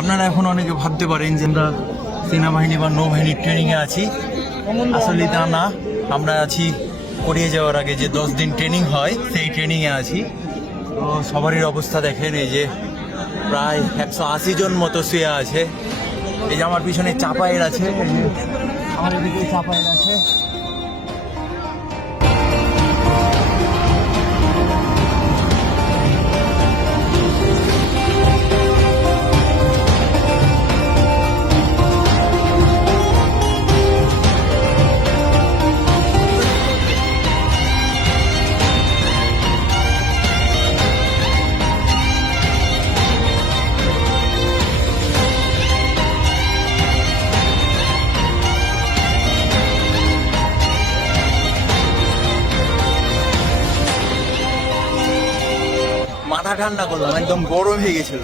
আপনারা এখন অনেকে ভাবতে পারেন যে আমরা সেনাবাহিনী বা নৌবাহিনীর ট্রেনিংয়ে আছি। আসলে তা না। আমরা আছি করিয়ে যাওয়ার আগে যে দশ দিন ট্রেনিং হয়, সেই ট্রেনিংয়ে আছি। তো সবারই অবস্থা দেখেন, এই যে প্রায় একশো আশি জন মতো শুয়ে আছে। এই যে আমার পিছনে চাপায়ের আছে। আমার এদিকে চাপায়ের আছে। মাথা ঠান্ডা করলাম একদম গরম হয়ে গেছিল।